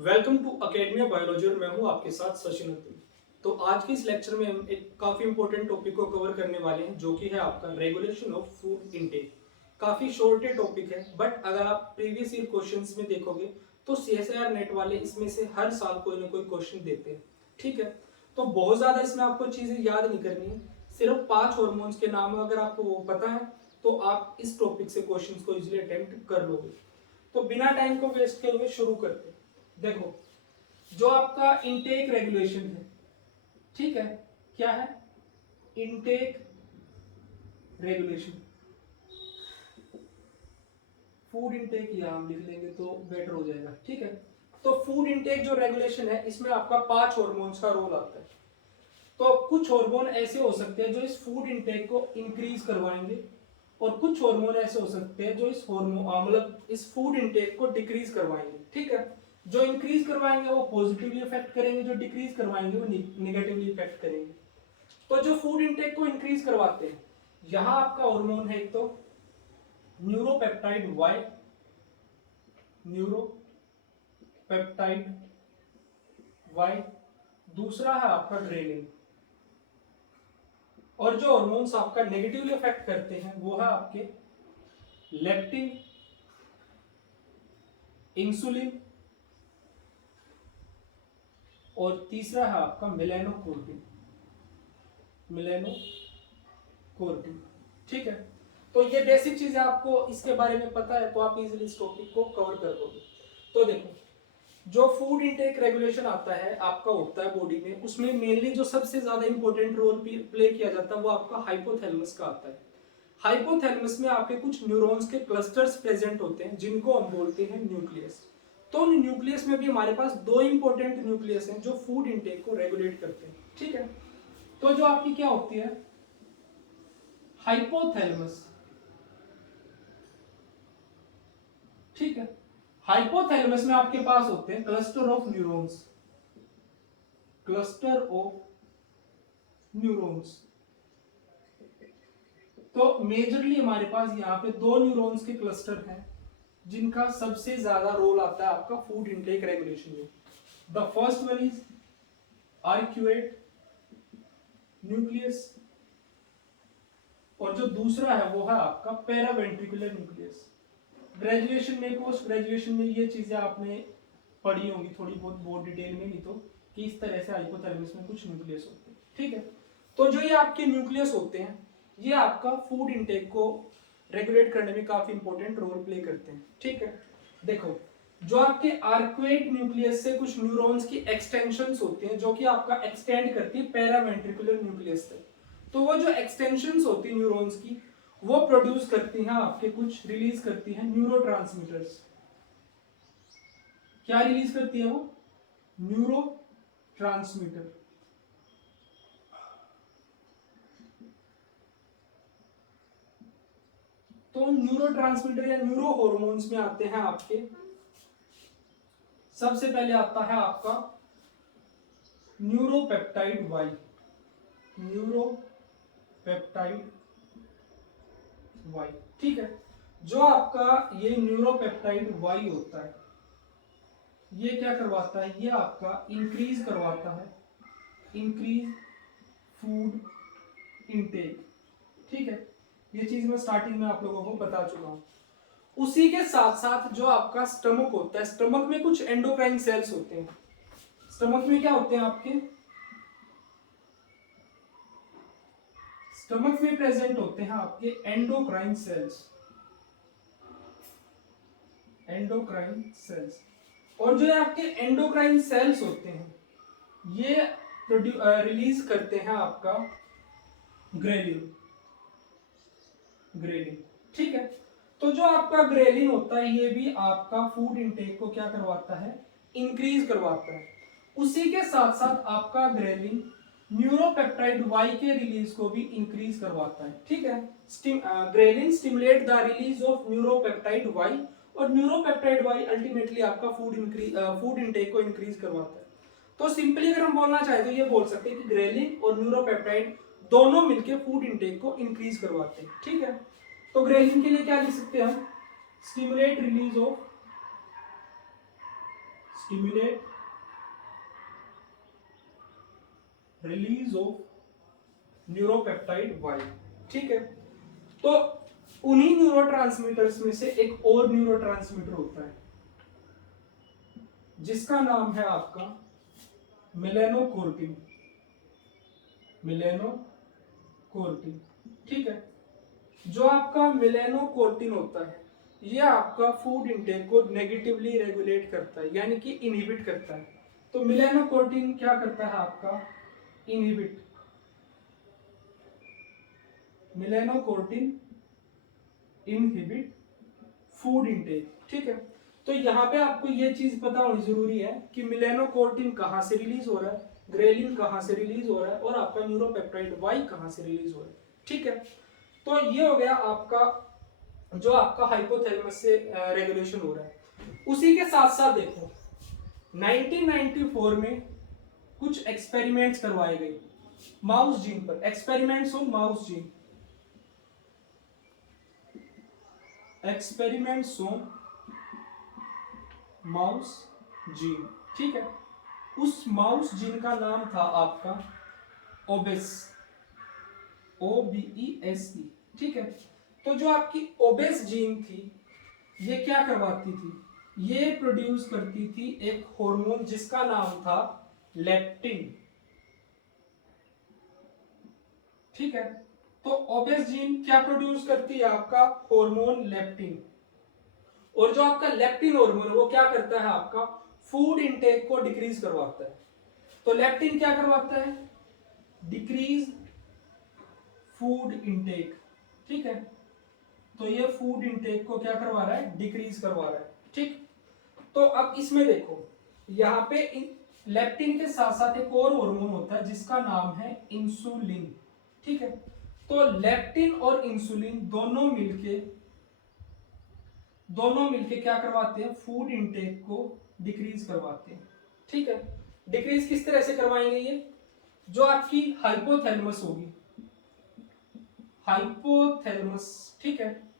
Welcome to academy biology और मैं हूं आपके साथ सचिन अतुल। तो आज के इस लेक्चर में हम एक काफी इंपॉर्टेंट टॉपिक को कवर करने वाले हैं जो कि है आपका रेगुलेशन ऑफ फूड इनटेक। काफी शॉर्ट टॉपिक है बट अगर आप प्रीवियस ईयर क्वेश्चंस में देखोगे तो सीएसआईआर नेट वाले इसमें से हर साल कोई ना कोई क्वेश्चन देते हैं। ठीक है, तो बहुत ज्यादा इसमें आपको चीजें याद नहीं करनी है, सिर्फ 5 हॉर्मोन्स के नाम अगर आपको वो पता है तो आप इस टॉपिक से क्वेश्चंस को इजीली अटेम्प्ट कर लोगे। तो बिना टाइम को वेस्ट किए हुए शुरू करते हैं। देखो, जो आपका इनटेक रेगुलेशन है, ठीक है, क्या है इनटेक रेगुलेशन। फूड इनटेक या हम लिख लेंगे तो बेटर हो जाएगा। ठीक है, तो फूड इनटेक जो रेगुलेशन है इसमें आपका 5 हॉर्मोन्स का रोल आता है। तो कुछ हार्मोन ऐसे हो सकते हैं जो इस फूड इनटेक को इंक्रीज करवाएंगे और कुछ हार्मोन ऐसे हो सकते हैं जो इस हार्मोन मतलब इस फूड इनटेक को डिक्रीज करवाएंगे। ठीक है, जो इंक्रीज करवाएंगे वो पॉजिटिवली इफेक्ट करेंगे, जो डिक्रीज करवाएंगे वो निगेटिवली इफेक्ट करेंगे। तो जो फूड इनटेक को इंक्रीज करवाते हैं, यहां आपका हार्मोन है एक तो न्यूरोपेप्टाइड वाई, न्यूरोपेप्टाइड वाई, दूसरा है आपका ग्रेलिन। और जो हार्मोन्स आपका नेगेटिवली इफेक्ट करते हैं वो है आपके लेप्टिन, इंसुलिन और तीसरा है आपका मेलेनोकोर्टिन। मेलेनोकोर्टिन, ठीक है। तो ये बेसिक चीजें आपको इसके बारे में पता है तो आप इजीली इस टॉपिक को कवर कर लोगे। तो देखो, जो फूड इनटेक रेगुलेशन आता है आपका होता है बॉडी में, उसमें मेनली जो सबसे ज्यादा इंपॉर्टेंट रोल प्ले किया जाता है वो आपका हाइपोथैलेमस का आता है। हाइपोथैलेमस में आपके कुछ न्यूरॉन्स के क्लस्टर्स प्रेजेंट होते हैं जिनको हम बोलते हैं न्यूक्लियस। तो न्यूक्लियस में भी हमारे पास दो इंपॉर्टेंट न्यूक्लियस हैं जो फूड इनटेक को रेगुलेट करते हैं। ठीक है, तो जो आपकी क्या होती है हाइपोथैलेमस। ठीक है, हाइपोथैलेमस में आपके पास होते हैं cluster of neurons, cluster of neurons. तो मेजरली हमारे पास यहाँ पे दो न्यूरॉन्स के क्लस्टर हैं जिनका सबसे ज्यादा रोल आता है आपका फूड इनटेक रेगुलेशन में। The first one is arcuate nucleus और जो दूसरा है वो है आपका पैरावेंट्रिकुलर न्यूक्लियस। ग्रेजुएशन में, पोस्ट ग्रेजुएशन में ये चीजें आपने पढ़ी होंगी थोड़ी बहुत डिटेल में, नहीं तो कि इस तरह से हाइपोथैलेमस में कुछ न्यूक्लियस होते हैं। ठीक है, तो जो ये आपके न्यूक्लियस होते हैं ये आपका फूड इनटेक को रेगुलेट करने में काफी इंपॉर्टेंट रोल प्ले करते हैं। ठीक है, देखो, जो आपके आर्क्वेट न्यूक्लियस से कुछ न्यूरॉन्स की एक्सटेंशंस होती हैं जो कि आपका एक्सटेंड करती है पैरावेंट्रिकुलर न्यूक्लियस से। तो वो जो एक्सटेंशंस होती है न्यूरॉन्स की वो प्रोड्यूस करती हैं आपके कुछ रिलीज करती हैं न्यूरोट्रांसमीटर्स। क्या रिलीज करती है वो? Neuro transmitter. तो न्यूरो ट्रांसमीटर या न्यूरो हॉर्मोन्स में आते हैं आपके, सबसे पहले आता है आपका न्यूरोपेप्टाइड वाई, न्यूरोपेप्टाइड वाई। ठीक है, जो आपका ये न्यूरोपेप्टाइड वाई होता है ये क्या करवाता है, ये आपका इंक्रीज करवाता है, इंक्रीज फूड इनटेक। ठीक है, ये चीज मैं स्टार्टिंग में आप लोगों को बता चुका हूं। उसी के साथ साथ जो आपका स्टमक होता है, स्टमक में कुछ एंडोक्राइन सेल्स होते हैं। स्टमक में क्या होते हैं आपके? स्टमक में प्रेजेंट होते हैं आपके एंडोक्राइन सेल्स, एंडोक्राइन सेल्स। और जो आपके एंडोक्राइन सेल्स होते हैं ये रिलीज करते हैं आपका ग्रेलिन, ग्रेलिन। ठीक है, तो जो आपका ग्रेलिन होता है ये भी आपका फूड इनटेक को क्या करवाता है? इंक्रीज करवाता है। उसी के साथ साथ आपका ग्रेलिन न्यूरोपेप्टाइड वाई के रिलीज को भी इंक्रीज करवाता है। ठीक है, ghrelin stimulate the release of neuropeptide Y और न्यूरोपेप्टाइड वाई अल्टीमेटली आपका फूड इनटेक को इंक्रीज करवाता है। तो सिंपली अगर हम बोलना चाहे तो ये बोल सकते हैं कि ग्रेलिन और न्यूरोपेप्टाइड दोनों मिलकर फूड इनटेक को इंक्रीज करवाते हैं। ठीक है, तो ग्रेलिन के लिए क्या लिख सकते हैं हम? Stimulate release of neuropeptide Y. ठीक है, तो उन्हीं न्यूरोट्रांसमीटर्स में से एक और न्यूरोट्रांसमीटर होता है जिसका नाम है आपका मेलेनोकोर्टिन। मेलेनोकोर्टिन, ठीक है। जो आपका मेलेनोकोर्टिन होता है ये आपका फूड इंटेक को नेगेटिवली रेगुलेट करता है, यानी कि इनहिबिट करता है। तो मेलेनोकोर्टिन क्या करता है आपका? इनहिबिट। मेलेनोकोर्टिन इनहिबिट फूड इंटेक, ठीक है। तो यहाँ पे आपको ये चीज पता होनी जरूरी है कि मेलेनोकोर्टिन कहाँ से रिलीज हो रहा है, ग्रेलिन कहाँ से रिलीज हो रहा है, और आपका न्यूरोपेप्टाइड वाई कहाँ से रिलीज हो रहा है, ठीक है। तो ये हो गया आपका जो आपका हाइपोथैलेमस से रेगुलेशन हो रहा है। उसी के साथ साथ देखो 1994 में कुछ एक्सपेरिमेंट्स करवाए गए माउस जीन पर, experiments on mouse gene, experiments on mouse gene, ठीक है। उस माउस जीन का नाम था आपका ओबेस, OBESE, ठीक है। तो जो आपकी ओबेस जीन थी ये क्या करवाती थी? ये प्रोड्यूस करती थी एक हार्मोन जिसका नाम था लेप्टिन, ठीक है। तो ओबेस जीन क्या प्रोड्यूस करती है? आपका हार्मोन लेप्टिन। और जो आपका लेप्टिन हार्मोन वो क्या करता है? आपका फूड इंटेक को डिक्रीज करवाता है। तो लेप्टिन क्या करवाता है? डिक्रीज फूड इंटेक, ठीक है। तो ये फूड इंटेक को क्या करवा रहा है? डिक्रीज करवा रहा है, ठीक। तो अब इसमें देखो यहाँ पे लेप्टिन के साथ साथ एक और हार्मोन होता है जिसका नाम है इंसुलिन, ठीक है। तो लेप्टिन और इंसुलिन दोनों मिलके क्या करवाते हैं? फूड इंटेक को डिक्रीज करवाते हैं, ठीक है। डिक्रीज किस तरह से करवाएंगे? ये जो आपकी हाइपोथैलेमस होगी, हाइपोथैलेमस, ठीक है।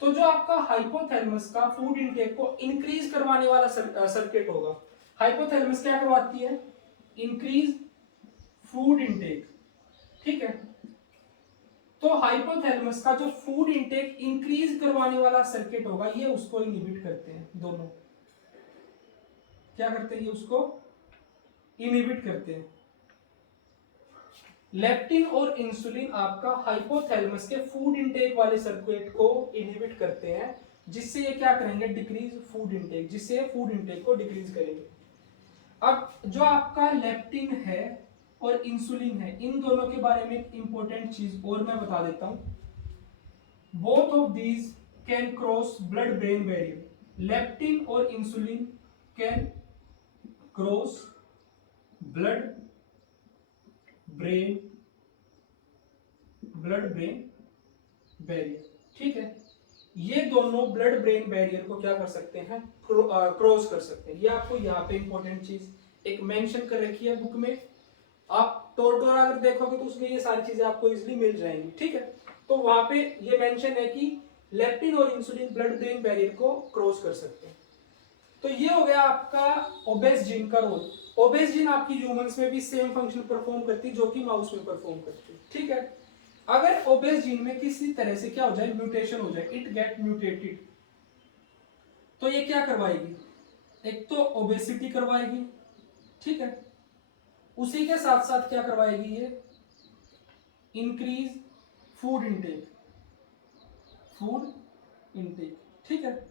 तो जो आपका हाइपोथैलेमस का फूड इंटेक को इंक्रीज करवाने वाला सर्किट होगा, हाइपोथैलेमस क्या करवाती है? इंक्रीज फूड इंटेक, ठीक है। तो हाइपोथैलेमस का जो फूड इंटेक इंक्रीज करवाने वाला सर्किट होगा ये उसको इनहिबिट करते हैं। दोनों क्या करते हैं? ये उसको इनहिबिट करते हैं। लेप्टिन और इंसुलिन आपका हाइपोथैलेमस के फूड इंटेक वाले सर्किट को इनहिबिट करते हैं, जिससे ये क्या करेंगे? डिक्रीज फूड इंटेक, जिससे फूड इंटेक को डिक्रीज करेंगे। अब जो आपका लेप्टिन है और इंसुलिन है इन दोनों के बारे में एक इंपॉर्टेंट चीज और मैं बता देता हूं। Both of these can cross blood brain barrier. Leptin और insulin can cross blood brain barrier, ठीक है। ये दोनों ब्लड ब्रेन बैरियर को क्या कर सकते हैं? क्रॉस कर सकते हैं। ये आपको यहाँ पे इंपॉर्टेंट चीज एक मेंशन कर रखी है बुक में। आप टोटोरा अगर देखोगे तो उसमें ये सारी चीजें आपको इजीली मिल जाएंगी, ठीक है। तो वहां पे ये मेंशन है कि लेप्टिन और इंसुलिन ब्लड ब्रेन बैरियर को क्रॉस कर सकते हैं। तो ये हो गया आपका ओबेस जीन का रोल। ओबेस जीन आपकी ह्यूमंस में भी सेम फंक्शन परफॉर्म करती है जो कि माउस में परफॉर्म करती है, ठीक है। अगर ओबेस जीन में किसी तरह से क्या हो जाए? म्यूटेशन हो जाए, इट गेट म्यूटेटेड, तो ये क्या करवाएगी? एक तो ओबेसिटी करवाएगी, ठीक है। उसी के साथ साथ क्या करवाएगी? ये इंक्रीज फूड इंटेक, ठीक है।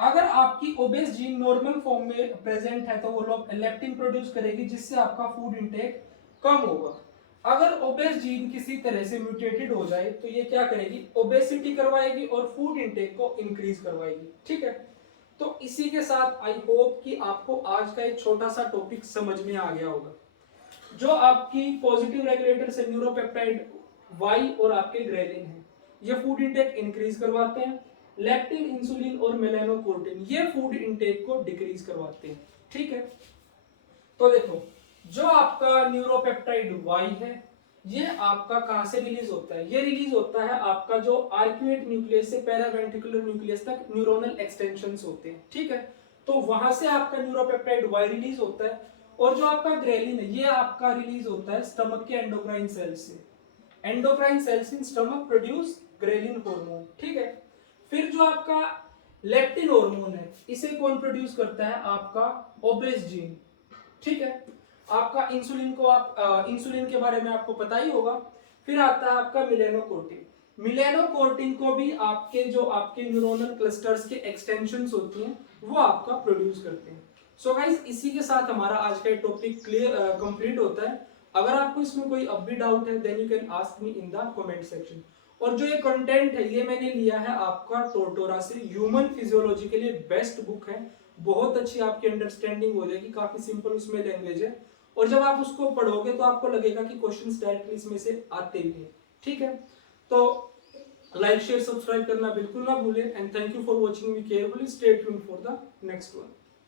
अगर आपकी ओबेस जीन नॉर्मल फॉर्म में प्रेजेंट है तो वो लोग लेप्टिन प्रोड्यूस करेगी जिससे आपका फूड इंटेक कम होगा। अगर ओबेस जीन किसी तरह से म्यूटेटेड हो जाए तो ये क्या करेगी? ओबेसिटी करवाएगी और फूड इंटेक को इंक्रीज करवाएगी, ठीक है। तो इसी के साथ आई होप कि आपको आज का एक छोटा सा टॉपिक समझ में आ गया होगा। जो आपकी पॉजिटिव रेगुलेटर्स है न्यूरोपेप्टाइड वाई और आपके ग्रेलिन है, ये फूड इंटेक इंक्रीज करवाते हैं। लेप्टिन, इंसुलिन और मेलेनोकोर्टिन ये फूड इंटेक को डिक्रीज करवाते हैं, ठीक है। तो देखो जो आपका न्यूरोपेप्टाइड वाई है ये आपका कहां से रिलीज होता है? ये रिलीज होता है आपका जो आर्क्यूएट न्यूक्लियस से पैरावेंट्रिकुलर न्यूक्लियस तक न्यूरोनल एक्सटेंशंस होते हैं, ठीक है। तो वहां से आपका न्यूरोपेप्टाइड वाई रिलीज होता है, और जो आपका ग्रेलिन है ये आपका रिलीज होता है स्टमक के एंडोक्राइन सेल्स से। Endocrine cells in stomach produce ghrelin hormone, ठीक है। फिर जो आपका लेप्टिन हार्मोन है इसे कौन प्रोड्यूस करता है, आपका ओबेस जीन, ठीक है। आपका इंसुलिन को आप इंसुलिन के बारे में आपको पता ही होगा। फिर आता है आपका मिलेनोकोर्टिन। मिलेनोकोर्टिन को भी आपके जो आपके न्यूरोनल क्लस्टर्स के एक्सटेंशंस होती हैं वो आपका प्रोड्यूस करते हैं। सो गाइस इसी के साथ हमारा आज का टॉपिक क्लियर कंप्लीट होता है। अगर आपको इसमें कोई अब भी डाउट है then you can ask me in the comment section. और जो ये कंटेंट है ये मैंने लिया है आपका टोटोरा से, ह्यूमन फिजियोलॉजी के लिए बेस्ट बुक है। बहुत अच्छी आपकी अंडरस्टैंडिंग हो जाएगी, काफी सिंपल उसमें लैंग्वेज है, और जब आप उसको पढ़ोगे तो आपको लगेगा कि क्वेश्चंस डायरेक्टली इसमें से आते भी हैं, ठीक है। तो लाइक शेयर सब्सक्राइब करना बिल्कुल ना भूलें, and thank you for watching me carefully, stay tuned for the next one.